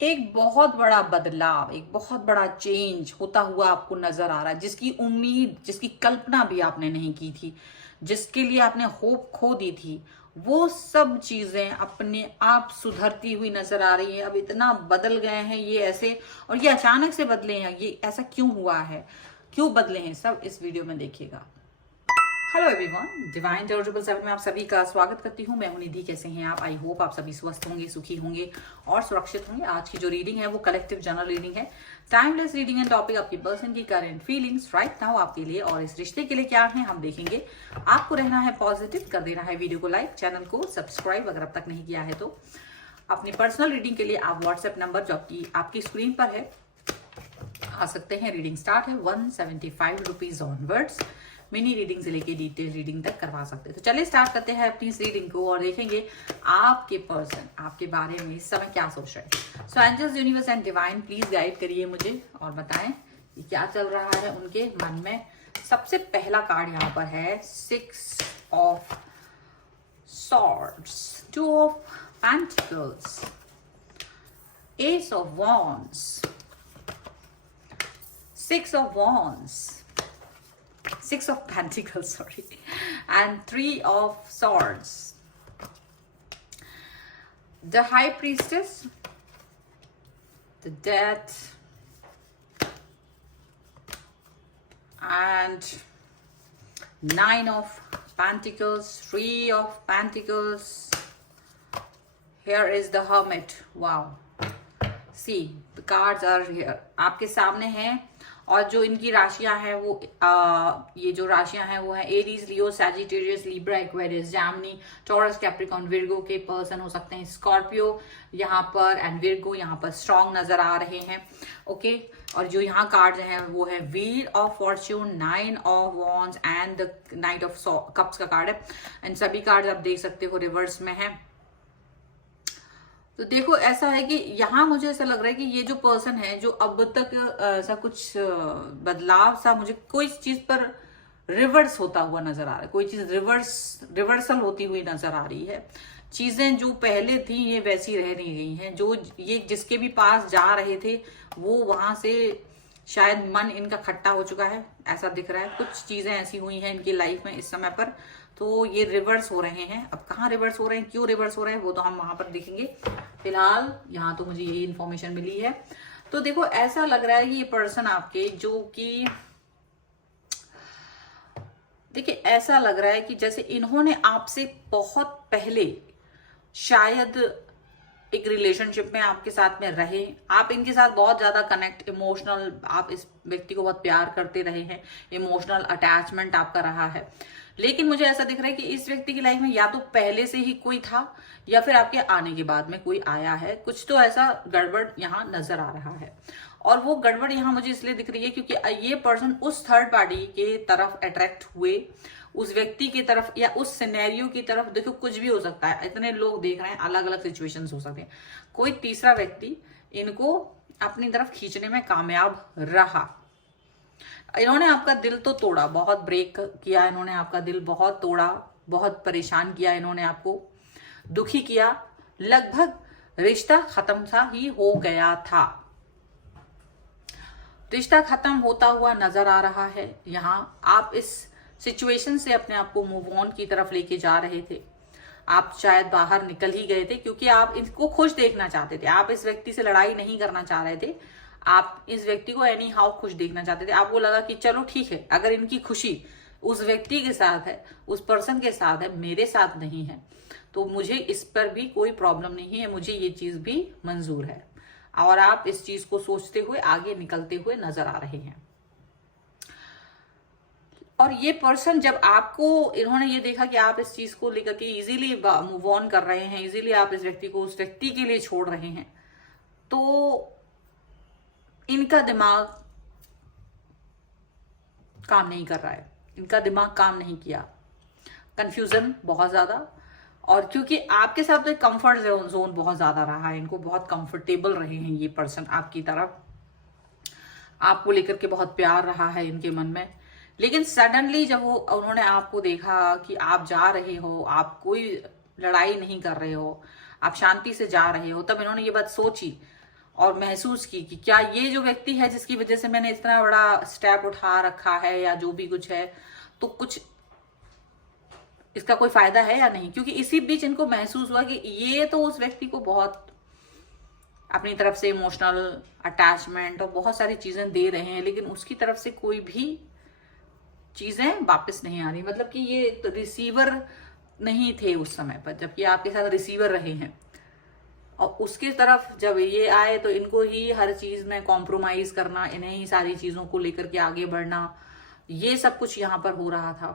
एक बहुत बड़ा बदलाव, एक बहुत बड़ा चेंज होता हुआ आपको नजर आ रहा है, जिसकी उम्मीद, जिसकी कल्पना भी आपने नहीं की थी, जिसके लिए आपने होप खो दी थी, वो सब चीजें अपने आप सुधरती हुई नजर आ रही है। अब इतना बदल गए हैं ये ऐसे, और ये अचानक से बदले हैं। ये ऐसा क्यों हुआ है, क्यों बदले हैं, सब इस वीडियो में देखिएगा। हेलो एवरीवन, डिवाइन टर्जिबल 7 में आप सभी का स्वागत करती हूँ। मैं हूं निधि। कैसे हैं आप? आई होप आप सभी स्वस्थ होंगे, सुखी होंगे और सुरक्षित होंगे। आज की जो रीडिंग है वो कलेक्टिव जनरल रीडिंग है, टाइमलेस रीडिंग एंड टॉपिक आपकी पर्सन की करंट फीलिंग्स राइट नाउ आपके लिए और इस रिश्ते के लिए क्या है हम देखेंगे। आपको रहना है पॉजिटिव, कर देना है वीडियो को लाइक, चैनल को सब्सक्राइब अगर अब तक नहीं किया है तो। अपनी पर्सनल रीडिंग के लिए आप व्हाट्सएप नंबर जो आपकी स्क्रीन पर है आ सकते हैं। रीडिंग स्टार्ट है 175 रुपीज ऑनवर्ड्स। मिनी रीडिंग से लेके डिटेल रीडिंग तक करवा सकते हैं। तो चलिए स्टार्ट करते हैं अपनी इस रीडिंग को और देखेंगे आपके पर्सन आपके बारे में इस समय क्या सोच रहे हैं। So angels, universe and divine please guide करिए मुझे और बताएं कि क्या चल रहा है उनके मन में। सबसे पहला कार्ड यहाँ पर है 6 of swords, 2 of pentacles, S of wands, 6 of wands, 6 of pentacles, sorry, and 3 of swords. The high priestess, the death, and 9 of pentacles, 3 of pentacles. Here is the hermit. Wow. See, the cards are here. आपके सामने हैं और जो इनकी राशियां हैं वो ये जो राशियां हैं वो है Aries, Leo, Sagittarius, Libra, Aquarius, Gemini, Taurus, Capricorn, Virgo के पर्सन हो सकते हैं। स्कॉर्पियो यहाँ पर एंड विर्गो यहाँ पर स्ट्रॉन्ग नजर आ रहे हैं। ओके, और जो यहाँ कार्ड हैं वो है wheel of Fortune, 9 of wands and the night of cups का कार्ड है। एंड सभी कार्ड आप देख सकते हो रिवर्स में है। तो देखो ऐसा है कि यहाँ मुझे ऐसा लग रहा है कि ये जो पर्सन है जो अब तक ऐसा कुछ बदलाव सा, मुझे कोई चीज पर रिवर्स होता हुआ नजर आ रहा है, कोई चीज रिवर्सल होती हुई नजर आ रही है। चीजें जो पहले थी ये वैसी रह नहीं गई हैं। जो ये जिसके भी पास जा रहे थे वो वहां से शायद मन इनका खट्टा हो चुका है, ऐसा दिख रहा है। कुछ चीजें ऐसी हुई हैं इनकी लाइफ में इस समय पर, तो ये रिवर्स हो रहे हैं। अब कहाँ रिवर्स हो रहे हैं, क्यों रिवर्स हो रहे हैं, वो तो हम वहां पर देखेंगे। फिलहाल यहाँ तो मुझे यही इन्फॉर्मेशन मिली है। तो देखो ऐसा लग रहा है कि ये पर्सन आपके जो कि देखिए ऐसा लग रहा है कि जैसे इन्होंने आपसे बहुत पहले शायद एक रिलेशनशिप में आपके साथ में रहे, आप इनके साथ बहुत ज्यादा कनेक्ट, इमोशनल, आप इस व्यक्ति को बहुत प्यार करते रहे हैं, इमोशनल अटैचमेंट आपका रहा है। लेकिन मुझे ऐसा दिख रहा है कि इस व्यक्ति की लाइफ में या तो पहले से ही कोई था या फिर आपके आने के बाद में कोई आया है। कुछ तो ऐसा गड़बड़ यहाँ नजर आ रहा है और वो गड़बड़ यहाँ मुझे इसलिए दिख रही है क्योंकि ये पर्सन उस थर्ड पार्टी के तरफ अट्रैक्ट हुए, उस व्यक्ति की तरफ या उस सिनेरियो की तरफ। देखो कुछ भी हो सकता है, इतने लोग देख रहे हैं, अलग अलग सिचुएशंस हो सकते हैं। कोई तीसरा व्यक्ति इनको अपनी तरफ खींचने में कामयाब रहा। इन्होंने आपका दिल तो तोड़ा, बहुत ब्रेक किया इन्होंने, आपका दिल बहुत तोड़ा, बहुत परेशान किया इन्होंने, आपको दुखी किया। लगभग रिश्ता खत्म सा ही हो गया था, रिश्ता खत्म होता हुआ नजर आ रहा है। यहाँ आप इस सिचुएशन से अपने आप को मूव ऑन की तरफ लेके जा रहे थे। आप शायद बाहर निकल ही गए थे क्योंकि आप इसको खुश देखना चाहते थे। आप इस व्यक्ति से लड़ाई नहीं करना चाह रहे थे, आप इस व्यक्ति को एनी हाउ खुश देखना चाहते थे। आपको लगा कि चलो ठीक है, अगर इनकी खुशी उस व्यक्ति के साथ है, उस पर्सन के साथ है, मेरे साथ नहीं है, तो मुझे इस पर भी कोई प्रॉब्लम नहीं है, मुझे ये चीज भी मंजूर है। और आप इस चीज को सोचते हुए आगे निकलते हुए नजर आ रहे हैं। और ये पर्सन जब आपको, इन्होंने ये देखा कि आप इस चीज को लेकर के इजीली मूव ऑन कर रहे हैं, इजीली आप इस व्यक्ति को उस व्यक्ति के लिए छोड़ रहे हैं, तो इनका दिमाग काम नहीं कर रहा है, इनका दिमाग काम नहीं किया, कंफ्यूजन बहुत ज्यादा। और क्योंकि आपके साथ तो एक कंफर्ट जोन बहुत ज्यादा रहा है, इनको बहुत कंफर्टेबल रहे हैं ये पर्सन आपकी तरफ, आपको लेकर के बहुत प्यार रहा है इनके मन में। लेकिन सडनली जब उन्होंने आपको देखा कि आप जा रहे हो, आप कोई लड़ाई नहीं कर रहे हो, आप शांति से जा रहे हो, तब इन्होंने ये बात सोची और महसूस की कि क्या ये जो व्यक्ति है जिसकी वजह से मैंने इतना बड़ा स्टेप उठा रखा है या जो भी कुछ है, तो कुछ इसका कोई फायदा है या नहीं। क्योंकि इसी बीच इनको महसूस हुआ कि ये तो उस व्यक्ति को बहुत अपनी तरफ से इमोशनल अटैचमेंट और बहुत सारी चीजें दे रहे हैं, लेकिन उसकी तरफ से कोई भी चीजें वापस नहीं आ रही। मतलब कि ये तो रिसीवर नहीं थे उस समय पर, जबकि आपके साथ रिसीवर रहे हैं। और उसकी तरफ जब ये आए तो इनको ही हर चीज में कॉम्प्रोमाइज करना, इन्हें ही सारी चीजों को लेकर के आगे बढ़ना, ये सब कुछ यहाँ पर हो रहा था।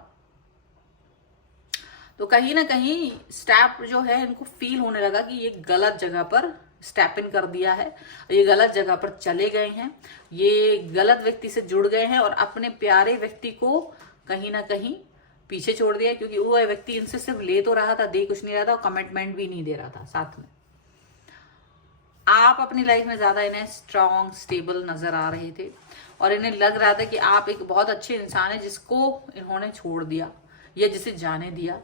तो कहीं ना कहीं स्टेप जो है इनको फील होने लगा कि ये गलत जगह पर स्टेप इन कर दिया है, ये गलत जगह पर चले गए हैं, ये गलत व्यक्ति से जुड़ गए हैं और अपने प्यारे व्यक्ति को कहीं ना कहीं पीछे छोड़ दिया। क्योंकि वो व्यक्ति इनसे सिर्फ ले तो रहा था, दे कुछ नहीं रहा था, और कमिटमेंट भी नहीं दे रहा था साथ में। आप अपनी लाइफ में ज्यादा इन्हें स्ट्रांग स्टेबल नजर आ रहे थे और इन्हें लग रहा था कि आप एक बहुत अच्छे इंसान है जिसको इन्होंने छोड़ दिया या जिसे जाने दिया।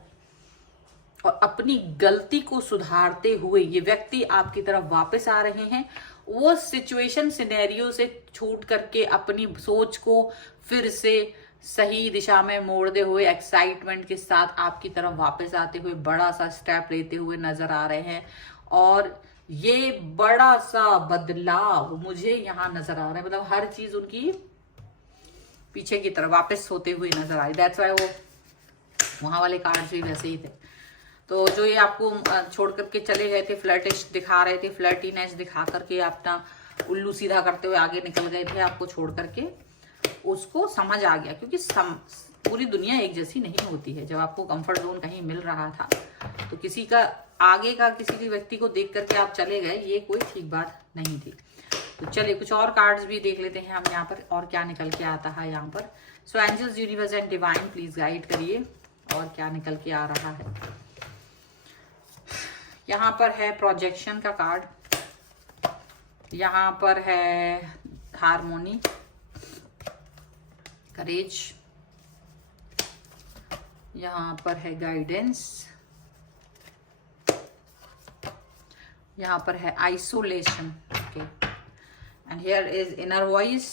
और अपनी गलती को सुधारते हुए ये व्यक्ति आपकी तरफ वापस आ रहे हैं, वो सिचुएशन सिनेरियो से छूट करके अपनी सोच को फिर से सही दिशा में मोड़ते हुए एक्साइटमेंट के साथ आपकी तरफ वापस आते हुए बड़ा सा स्टेप लेते हुए नजर आ रहे हैं। और ये बड़ा सा बदलाव मुझे यहां नजर आ रहा है, मतलब हर चीज उनकी पीछे की तरफ वापस होते हुए नजर आ रही। दैट्स व्हाई वो वहां वाले कार्ड्स भी वैसे ही थे। तो जो ये आपको छोड़ करके चले गए थे, फ्लर्टिश दिखा रहे थे, फ्लर्टीनेस दिखा करके अपना उल्लू सीधा करते हुए आगे निकल गए थे आपको छोड़ करके, उसको समझ आ गया। क्योंकि पूरी दुनिया एक जैसी नहीं होती है। जब आपको कंफर्ट जोन कहीं मिल रहा था तो किसी का आगे का किसी भी व्यक्ति को देख करके आप चले गए, ये कोई ठीक बात नहीं थी। तो चलिए कुछ और कार्ड्स भी देख लेते हैं हम यहाँ पर, और क्या निकल के आता है यहाँ पर। So angels, universe and divine please guide करिए और क्या निकल के आ रहा है। यहाँ पर है प्रोजेक्शन का कार्ड, यहाँ पर है हार्मोनी, करेज, यहाँ पर है गाइडेंस, यहाँ पर है isolation, okay, and here is inner voice,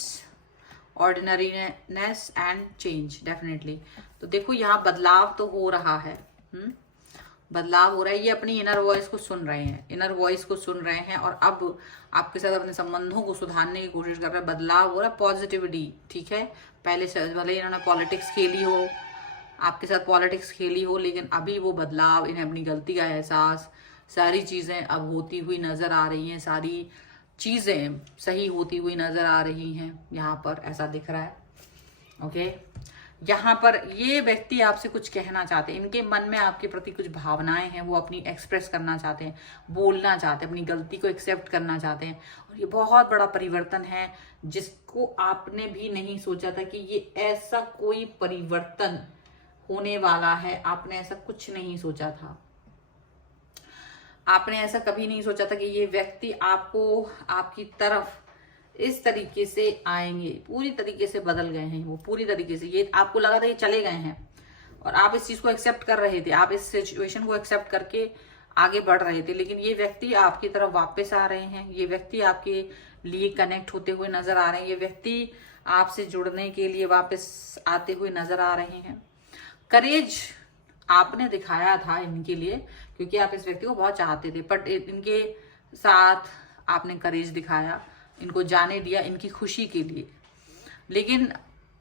ordinariness and change. Definitely तो देखो यहाँ बदलाव तो हो रहा है, बदलाव हो रहा है। ये अपनी इनर वॉइस को सुन रहे हैं, इनर वॉइस को सुन रहे हैं और अब आपके साथ अपने संबंधों को सुधारने की कोशिश कर रहे हैं। बदलाव हो रहा है, पॉजिटिविटी, ठीक है। पहले से भले इन्होंने पॉलिटिक्स खेली हो, आपके साथ पॉलिटिक्स खेली हो, लेकिन अभी वो बदलाव, इन्हें अपनी गलती का एहसास, सारी चीजें अब होती हुई नजर आ रही हैं, सारी चीजें सही होती हुई नजर आ रही हैं। यहाँ पर ऐसा दिख रहा है, ओके। यहाँ पर ये व्यक्ति आपसे कुछ कहना चाहते हैं, इनके मन में आपके प्रति कुछ भावनाएं हैं, वो अपनी एक्सप्रेस करना चाहते हैं, बोलना चाहते हैं, अपनी गलती को एक्सेप्ट करना चाहते हैं। और ये बहुत बड़ा परिवर्तन है जिसको आपने भी नहीं सोचा था कि ये ऐसा कोई परिवर्तन होने वाला है। आपने ऐसा कुछ नहीं सोचा था, आपने ऐसा कभी नहीं सोचा था कि ये व्यक्ति आपको, आपकी तरफ इस तरीके से आएंगे। पूरी तरीके से बदल गए हैं वो, पूरी तरीके से। ये आपको लगा था ये चले गए हैं और आप इस चीज को एक्सेप्ट कर रहे थे, आप इस सिचुएशन को एक्सेप्ट करके आगे बढ़ रहे थे, लेकिन ये व्यक्ति आपकी तरफ वापस आ रहे हैं। ये व्यक्ति आपके लिए कनेक्ट होते हुए नजर आ रहे हैं, ये व्यक्ति आपसे जुड़ने के लिए वापस आते हुए नजर आ रहे हैं। करेज आपने दिखाया था इनके लिए, क्योंकि आप इस व्यक्ति को बहुत चाहते थे, बट इनके साथ आपने करेज दिखाया, इनको जाने दिया इनकी खुशी के लिए। लेकिन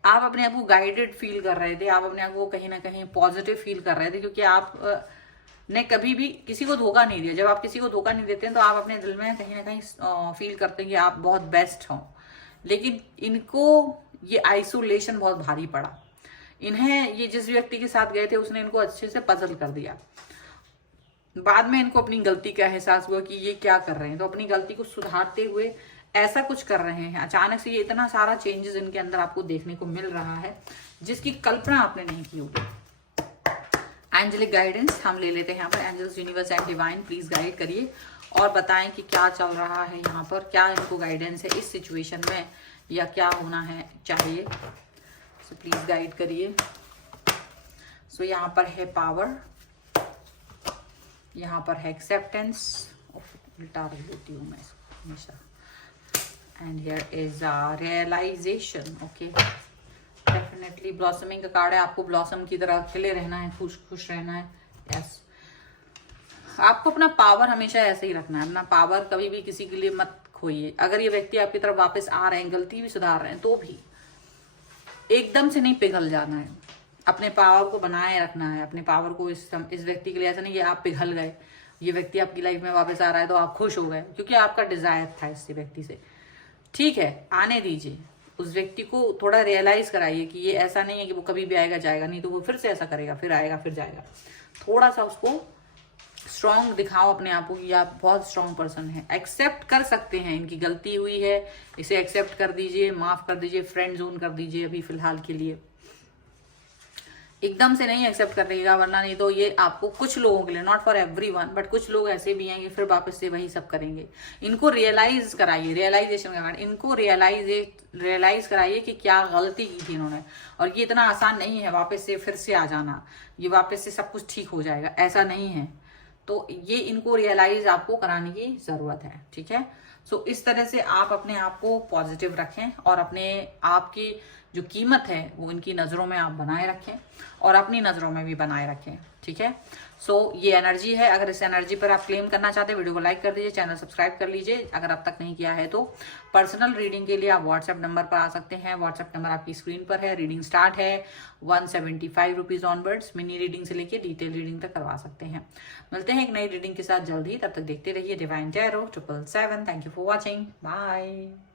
आप अपने आप को गाइडेड फील कर रहे थे, आप अपने आप को कहीं ना कहीं पॉजिटिव फील कर रहे थे, क्योंकि आप ने कभी भी किसी को धोखा नहीं दिया। जब आप किसी को धोखा नहीं देते हैं तो आप अपने दिल में कहीं ना कहीं फील करते हैं कि आप बहुत बेस्ट हो। लेकिन इनको ये आइसोलेशन बहुत भारी पड़ा। इन्हें, ये जिस व्यक्ति के साथ गए थे उसने इनको अच्छे से पजल कर दिया। बाद में इनको अपनी गलती का एहसास हुआ कि ये क्या कर रहे हैं, तो अपनी गलती को सुधारते हुए ऐसा कुछ कर रहे हैं। अचानक से ये इतना सारा चेंजेस इनके अंदर आपको देखने को मिल रहा है जिसकी कल्पना आपने नहीं की होगी। एंजेलिक गाइडेंस हम ले लेते हैं यहाँ पर। Angels, universe and divine please guide करिए और बताएं कि क्या चल रहा है यहाँ पर, क्या इनको गाइडेंस है इस सिचुएशन में, या क्या होना है चाहिए। सो प्लीज गाइड करिए। सो यहाँ पर है पावर, यहाँ पर है एक्सेप्टेंस, उल्टा रख देती हूँ मैं इसको हमेशा, and here is realisation. Okay, definitely blossoming का कार्ड है. आपको ब्लॉसम की तरह खिले रहना है, खुश खुश रहना है. यस, आपको अपना पावर हमेशा ऐसे ही रखना है. अपना पावर कभी भी किसी के लिए मत खोइए. अगर ये व्यक्ति आपकी तरफ वापस आ रहे हैं, गलती भी सुधार रहे हैं, तो भी एकदम से नहीं पिघल जाना है. अपने पावर को बनाए रखना है. अपने पावर को इस व्यक्ति के लिए ऐसा नहीं कि आप पिघल गए, ये व्यक्ति आपकी लाइफ में वापस आ रहा है तो आप खुश हो गए, क्योंकि आपका डिजायर था इस व्यक्ति से. ठीक है, आने दीजिए. उस व्यक्ति को थोड़ा रियलाइज कराइए कि ये ऐसा नहीं है कि वो कभी भी आएगा जाएगा, नहीं तो वो फिर से ऐसा करेगा, फिर आएगा फिर जाएगा. थोड़ा सा उसको स्ट्रांग दिखाओ अपने आप को कि आप बहुत स्ट्रांग पर्सन है. एक्सेप्ट कर सकते हैं, इनकी गलती हुई है, इसे एक्सेप्ट कर दीजिए, माफ कर दीजिए, फ्रेंड जोन कर दीजिए अभी फिलहाल के लिए. एकदम से नहीं एक्सेप्ट करिएगा, वरना नहीं तो ये आपको कुछ लोगों के लिए, नॉट फॉर एवरीवन, बट कुछ लोग ऐसे भी हैं कि फिर वापस से वही सब करेंगे. इनको रियलाइज कराइए, रियलाइजेशन का कार्ड. इनको रियलाइज कराइए कि क्या गलती की थी इन्होंने, और ये इतना आसान नहीं है वापस से फिर से आ जाना, ये वापस से सब कुछ ठीक हो जाएगा, ऐसा नहीं है. तो ये इनको रियलाइज आपको कराने की जरूरत है. ठीक है, सो इस तरह से आप अपने आप को पॉजिटिव रखें और अपने आप की जो कीमत है वो इनकी नज़रों में आप बनाए रखें और अपनी नज़रों में भी बनाए रखें. ठीक है, सो ये एनर्जी है. अगर इस एनर्जी पर आप क्लेम करना चाहते हैं, वीडियो को लाइक कर दीजिए, चैनल सब्सक्राइब कर लीजिए अगर अब तक नहीं किया है तो. पर्सनल रीडिंग के लिए आप व्हाट्सएप नंबर पर आ सकते हैं. व्हाट्सएप नंबर आपकी स्क्रीन पर है. रीडिंग स्टार्ट है 175 रुपीज ऑनवर्ड्स. मिनी रीडिंग से लेके डिटेल रीडिंग तक करवा सकते हैं. मिलते हैं एक नई रीडिंग के साथ जल्द ही. तब तक देखते रहिए divine tarot 777. Thank you for watching. Bye.